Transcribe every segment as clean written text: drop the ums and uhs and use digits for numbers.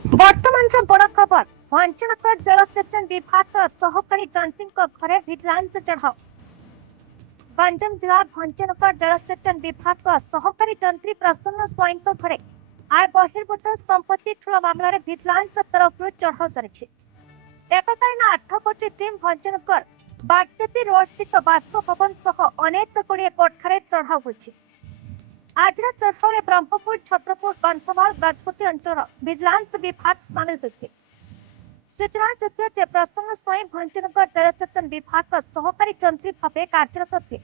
वर्तमान बड़ खबर भंजनगर जलसेचन विभाग सहकारी जंत्री घरे भिजिलांस चढ़ाऊ। गंजाम जिला भंजनगर जलसेचन विभाग सहकारी जंत्री प्रसन्न स्वाई घरे आय बहिर्भूत संपत्ति ठूल मामलें भिजिलांस तरफ चढ़ाऊ चली। एककालीन 8 कोटी टीम भंजनगर बागदेवी रोड स्थित बाष्पभवन सह अनेक गुड़िए कोठार चढ़ाऊ होती। आज चढ़ाऊ ब्रह्मपुर छत्रपुर कंधमाल गजपति अंचल विजिलेंस विभाग सामिल होते। सूचनायोग्य प्रसन्न स्वाई भंजनगर जलसेचन विभाग सहकारी जंत्री भाव कार्यरत थे।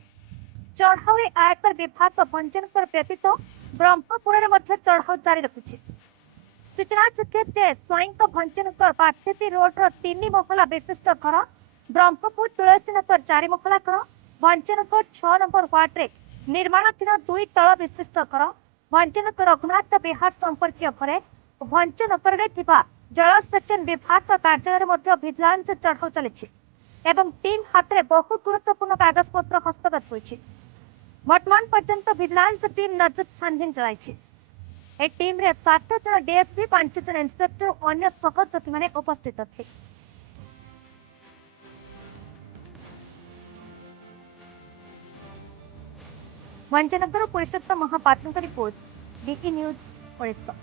चढ़ाऊ आयकर विभाग भंजनगर व्यतीत ब्रह्मपुर में चढ़ाऊ जारी रखिছে। सूचनायोग्य स्वाई भंजनगर बागदेवी रोड्र 3 महला विशिष्ट घर ब्रह्मपुर तुलसीनगर 4 महला घर भंजनगर 6 नंबर वार्ड निर्माणाधीन 2 तल विशिष्ट घर भंजनगर रघुनाथ विहार संपर्क घरे भंजनगर जलसेचन विभाग कार्यालय भिजिलांस चढ़ाऊ चली टीम हाथ में बहुत गुरुत्वपूर्ण कागजपत्र हस्तगत होती। वर्तमान पर्यंत भिजिलांस टीम नजर छानबीन चलाई। टीम रे 7 जन डीएसपी 5 जन इंस्पेक्टर और अन्य सहयोगी मैंने उपस्थित थे। Bhanjanagar Purushottam Mahapatra report DT news Odisha.